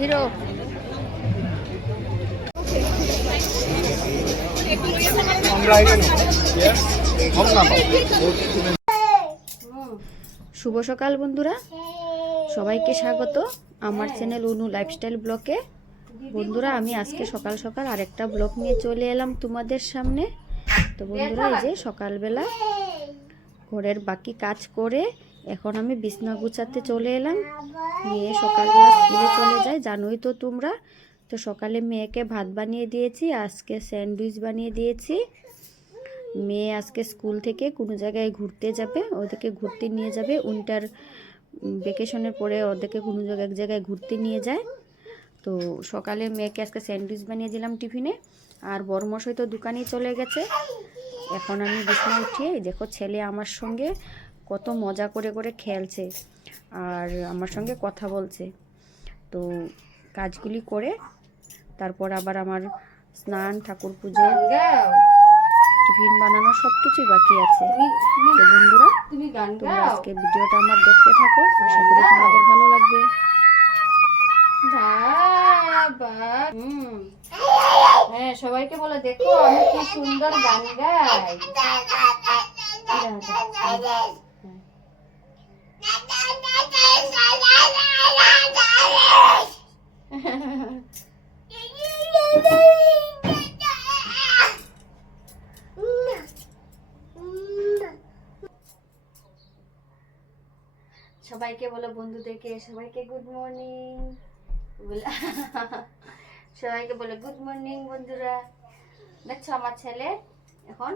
Hero শুভ সকাল বন্ধুরা, সবাইকে স্বাগত আমার চ্যানেল অনু লাইফস্টাইল ব্লগে। বন্ধুরা, আমি আজকে সকাল সকাল আরেকটা ব্লগ নিয়ে চলে এলাম তোমাদের সামনে। তো বন্ধুরা, এই যে সকালবেলা ঘরের বাকি কাজ করে এখন আমি বিছনা গুছাতে চলে এলাম। মেয়ে সকালবেলা স্কুলে চলে যায়, জানোই তো তোমরা। তো সকালে মেয়েকে ভাত বানিয়ে দিয়েছি, আজকে স্যান্ডউইচ বানিয়ে দিয়েছি। মেয়ে আজকে স্কুল থেকে কোনো জায়গায় ঘুরতে যাবে, ওদেরকে ঘুরতে নিয়ে যাবে। উইন্টার ভ্যাকেশনের পরে ওদেরকে কোনো এক জায়গায় ঘুরতে নিয়ে যায়। তো সকালে মেয়েকে আজকে স্যান্ডউইচ বানিয়ে দিলাম টিফিনে। আর বড়মশাই তো দোকানেই চলে গেছে। এখন আমি বিছানা উঠিয়ে দেখো ছেলে আমার সঙ্গে কত মজা করে করে খেলছে আর আমার সঙ্গে কথা বলছে। তো কাজগুলি করে তারপর আবার আমার স্নান, ঠাকুর পুজো, টিফিন বানানো সব কিছুই বাকি আছে। তো বন্ধুরা, তোমরা আজকে ভিডিওটা আমার দেখতে থাকো, আশা করি তোমাদের ভালো লাগবে। হ্যাঁ, সবাইকে বলে দেখো আমি কি সুন্দর গান গাই। সবাইকে বলো, বন্ধুদেরকে সবাইকে গুড মর্নিং। সবাইকে বলে গুড মর্নিং বন্ধুরা। দেখছো আমার ছেলে এখন,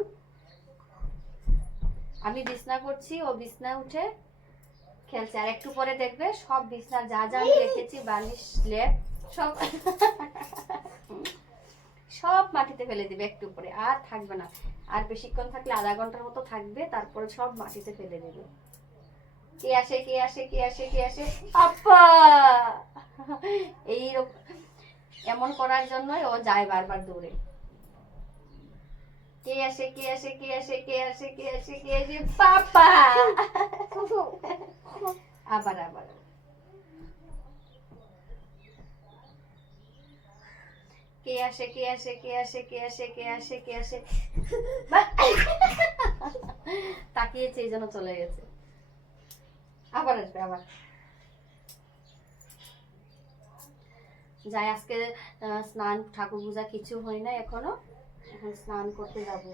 আমি বিছনা করছি, ও বিছনা উঠে খেলছে। আর একটু পরে দেখবে সব বিছনা যা যা আমি রেখেছি, বালিশ, লেপ সব সব মাটিতে ফেলে দিবে একটু পরে, আর থাকবে না। আর বেশিক্ষণ থাকলে আধা ঘন্টার মতো থাকবে, তারপরে সব মাটিতে ফেলে দেবে। কে আসে কে আসে কে আসে কে আসে, আপা। এই এমন করার জন্যই ও যায় বারবার দৌড়ে। কে আসে কে আসে কে আসে কে আসে কে আসে কে আসে, পাপা। আবার আবার কে আসে কে আসে কে আসে কে আসে কে আসে কে আসে। তাকিয়েছে, এই জন্য চলে গেছে। আবার আসবে আবার। যাই, আজকে স্নান, ঠাকুর পূজা কিছু হয় না এখনো। এখন স্নান করতে যাবো।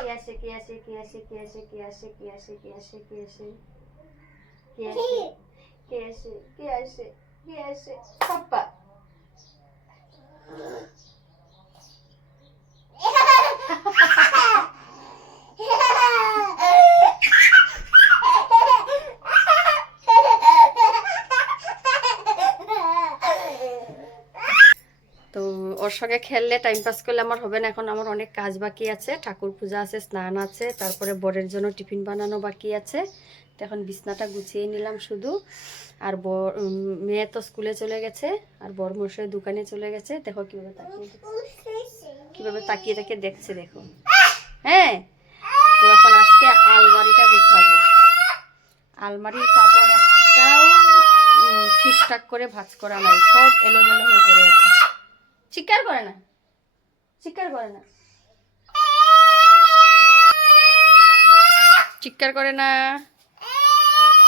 কে আসে কে আসে কে আসে কে আসে কে আসে কে আসে কে আসে কে আসে কে আসে কে আসে কে আসে কে আসে, পাপা। তো ওর সঙ্গে খেললে, টাইম পাস করলে আমার হবে না। এখন আমার অনেক কাজ বাকি আছে, ঠাকুর পূজা আছে, স্নান আছে, তারপরে বরের জন্য টিফিন বানানো বাকি আছে। তো এখন বিছনাটা গুছিয়ে নিলাম শুধু। আর মেয়ে তো স্কুলে চলে গেছে, আর বড়মশাই দোকানে চলে গেছে। দেখো কিভাবে তাকিয়ে তাকিয়ে দেখছে, দেখো। হ্যাঁ, তো এখন আজকে আলমারিটা গুছাবো। আলমারির কাপড় একটাও ঠিকঠাক করে ভাঁজ করা নাই, সব এলোমেলো হয়ে পড়ে আছে। চিৎকার করে না, চিৎকার করে না, চিৎকার করে না।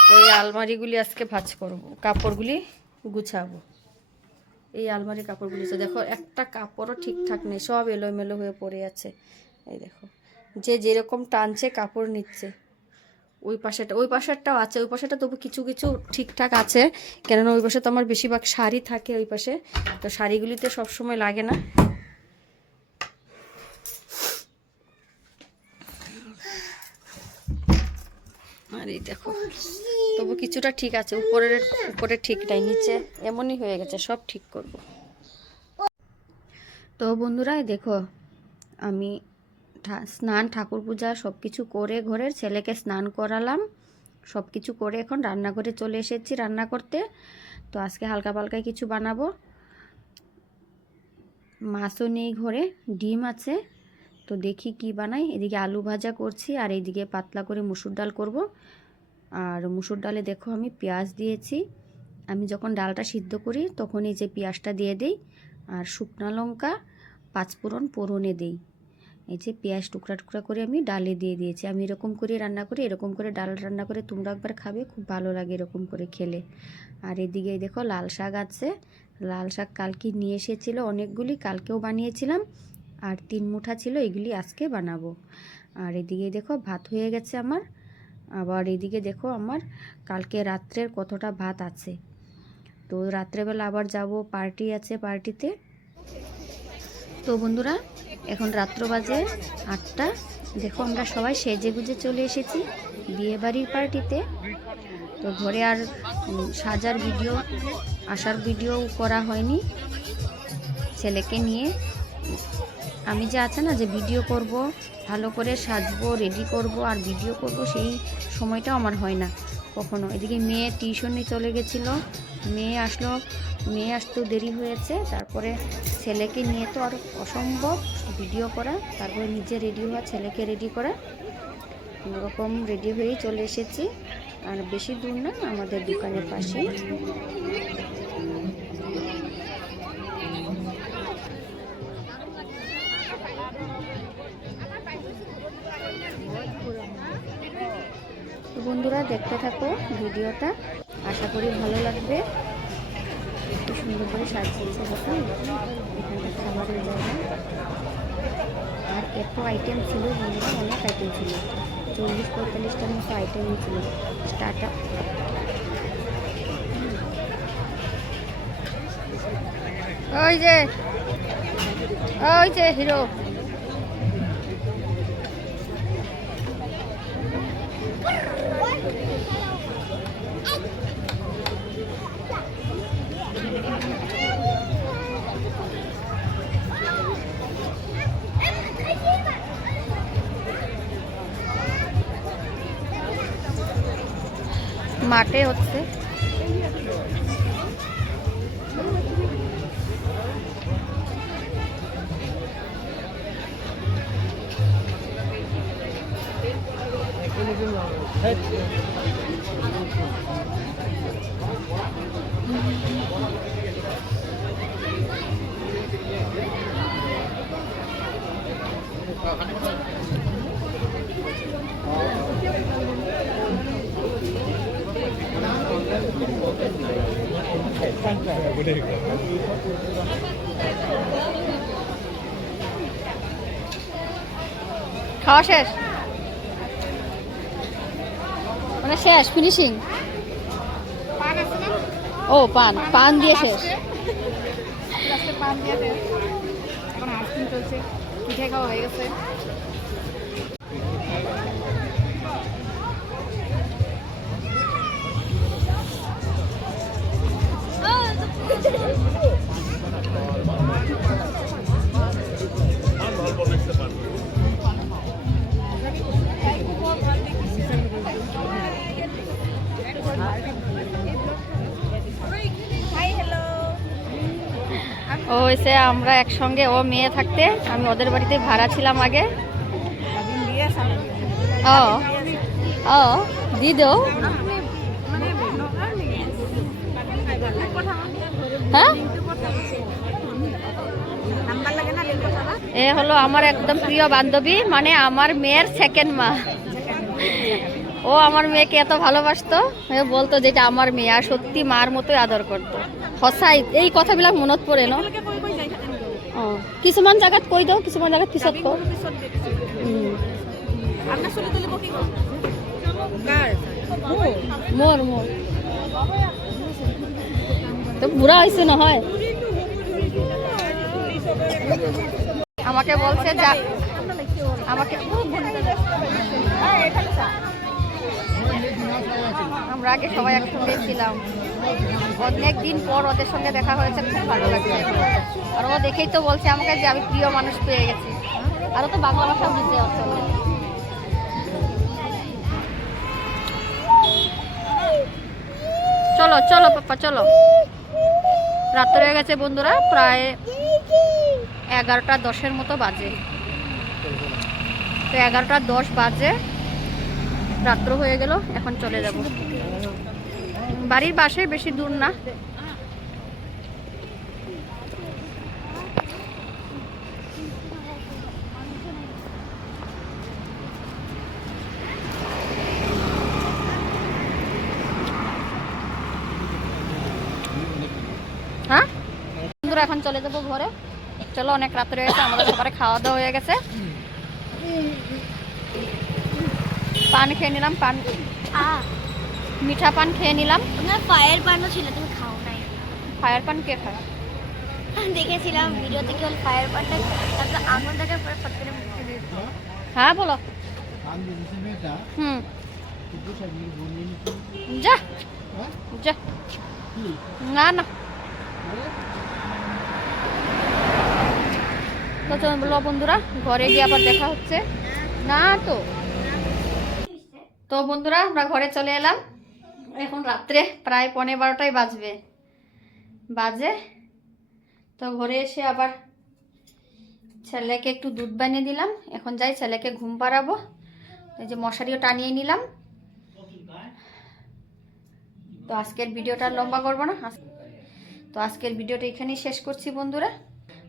তো এই আলমারিগুলি আজকে ভাঁজ করবো, কাপড়গুলি গুছাবো। এই আলমারির কাপড়গুলি তো দেখো, একটা কাপড়ও ঠিকঠাক নেই, সব এলোমেলো হয়ে পড়ে আছে। এই দেখো, যে যেরকম টানছে কাপড় নিচ্ছে। ওই পাশেরটাও আছে, ওই পাশেটা তবু কিছু কিছু ঠিকঠাক আছে, কেননা ওই পাশে তো আমার বেশিরভাগ শাড়ি থাকে ওই পাশে। তো শাড়িগুলিতে সবসময় লাগে না। আর এই দেখো, তবু কিছুটা ঠিক আছে, উপরে ঠিক নাই, নিচে এমনই হয়ে গেছে, সব ঠিক করব। তো বন্ধুরা দেখো, আমি স্নান, ঠাকুর পূজা সব কিছু করে ঘরের ছেলেকে স্নান করালাম, সব কিছু করে এখন রান্নাঘরে চলে এসেছি রান্না করতে। তো আজকে হালকা পালকা কিছু বানাবো। মাছও নেই ঘরে, ডিম আছে। তো দেখি কি বানাই। এদিকে আলু ভাজা করছি, আর এইদিকে পাতলা করে মুসুর ডাল করব। আর মুসুর ডালে দেখো আমি পেঁয়াজ দিয়েছি, আমি যখন ডালটা সিদ্ধ করি তখন এই যে পেঁয়াজটা দিয়ে দিই, আর শুকনো লঙ্কা 5 ফোড়নে দিই। এই যে পেঁয়াজ টুকরা টুকরা করে আমি ডালে দিয়ে দিয়েছি। আমি এরকম করে রান্না করি, এরকম করে ডাল রান্না করে তোমরা একবার খাবে, খুব ভালো লাগে এরকম করে খেলে। আর এদিকে দেখো লাল শাক আছে, লাল শাক কালকে নিয়ে এসেছিলো অনেকগুলি, কালকেও বানিয়েছিলাম, আর 3 মুঠা ছিল, এগুলি আজকে বানাবো। আর এদিকে দেখো ভাত হয়ে গেছে আমার। আবার এদিকে দেখো আমার কালকে রাত্রের কতটা ভাত আছে। তো রাত্রেবেলা আবার যাব, পার্টি আছে, পার্টিতে। তো বন্ধুরা এখন রাত্র বাজে 8টা। দেখো আমরা সবাই সেজে গুজে চলে এসেছি বিয়ে বাড়ির পার্টিতে। তো ঘরে আর সাজার ভিডিও, আসার ভিডিও করা হয়নি। ছেলেকে নিয়ে আমি যে আছে না যে ভিডিও করব, ভালো করে সাজবো, রেডি করব আর ভিডিও করব, সেই সময়টাও আমার হয় না কখনো। এদিকে মেয়ে টিউশনে চলে গেছিলো, মেয়ে আসতেও দেরি হয়েছে। তারপরে ছেলেকে নিয়ে তো আর অসম্ভব ভিডিও করা, তারপরে নিজে রেডি হওয়া, ছেলেকে রেডি করা, কোনোরকম রেডি হয়েই চলে এসেছি। আর বেশি দূর না, আমাদের দোকানের পাশে। তো বন্ধুরা দেখতে থাকো ভিডিওটা, আশা করি ভালো লাগবে। একটু সুন্দর করে সাজিয়েছে দোকান, এখানটা খাবারের জায়গা। আর এত আইটেম ছিল বন্ধুরা, অনেক আইটেম ছিল, 40-45টার মতো আইটেমই ছিল। স্টার্টার ওই যে হিরো। মাঠে হচ্ছে। খাওয়া শেষ, মানে শেষ, ফিনিশিং। ও পান দিয়ে শেষ। পান দিয়ে শেষ, এখন আইসক্রিম চলছে, পিঠে খাওয়া হয়ে গেছে। ও এসে আমরা একসঙ্গে, ও মেয়ে থাকতে আমি ওদের বাড়িতে ভাড়া ছিলাম আগে। ও ও দিদো, হ্যাঁ এ হলো আমার একদম প্রিয় বান্ধবী, মানে আমার মেয়ের সেকেন্ড মা। ও আমার মেয়েকে এত ভালোবাসতো, বলতো যেটা আমার মেয়ে, আর সত্যি মার মতোই আদর করতো। সঁচাই এই কথাবিলাক মনত পৰে ন। অঁ কিছুমান জাগাত কৈ দিওঁ, কিছুমান জাগাত পিছত কওঁ। মোৰ তো বুঢ়া হৈছে নহয়। আমাকে বলছে যা, আমাকে আমরা আগে সবাই একসঙ্গে ছিলাম, অনেক দিন পর ওদের সঙ্গে দেখা হয়েছে, খুব ভালো লাগছে। আর ও দেখেই তো বলছে আমাকে যে আমি প্রিয় মানুষ পেয়ে গেছি। আরও তো বাংলা ভাষা বুঝতে আসলে। চলো চলো পাপ্পা চলো। রাত্রে হয়ে গেছে বন্ধুরা, প্রায় 11টা 10-এর মতো বাজে। তো 11টা 10 বাজে, রাত্র হয়ে গেল, এখন চলে যাব। বাড়ির বাসায় বেশি দূর না। হ্যাঁ বন্ধুরা এখন চলে যাবো ঘরে। চলো, অনেক রাত হয়ে গেছে, আমাদের সবার খাওয়া দাওয়া হয়ে গেছে। পান খেয়ে নিলাম, পান মিঠা পান খেয়ে নিলাম। তোমার ফায়ার পানও ছিল, তুমি খাও নাই। ফায়ার পান কে খায়? দেখেছিলাম ভিডিওতে কেবল ফায়ার পানটা, তারপর আঙুল দেখার পরে ফট করে মুখে দিয়ে দিল। হ্যাঁ বলো। হুম যা যা, না না। তো চলো বন্ধুরা, ঘরে গিয়ে আবার দেখা হচ্ছে। না তো তো বন্ধুরা, আমরা ঘরে চলে এলাম। এখন রাত্রে প্রায় 11:30 বাজে। তো ঘরে এসে আবার ছেলেকে একটু দুধ বানিয়ে দিলাম। এখন যাই ছেলেকে ঘুম পাড়াবো। এই যে মশারিও টানিয়ে নিলাম। তো আজকের ভিডিওটা লম্বা করব না, তো আজকের ভিডিওটা এখানেই শেষ করছি বন্ধুরা।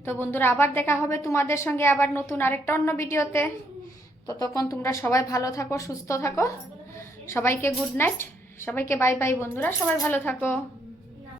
তো বন্ধুরা, আবার দেখা হবে তোমাদের সঙ্গে আবার নতুন আরেকটা অন্য ভিডিওতে। ততক্ষণ তোমরা সবাই ভালো থাকো, সুস্থ থাকো। সবাইকে গুড নাইট, সবাইকে বাই বাই বন্ধুরা, সবাই ভালো থাকো।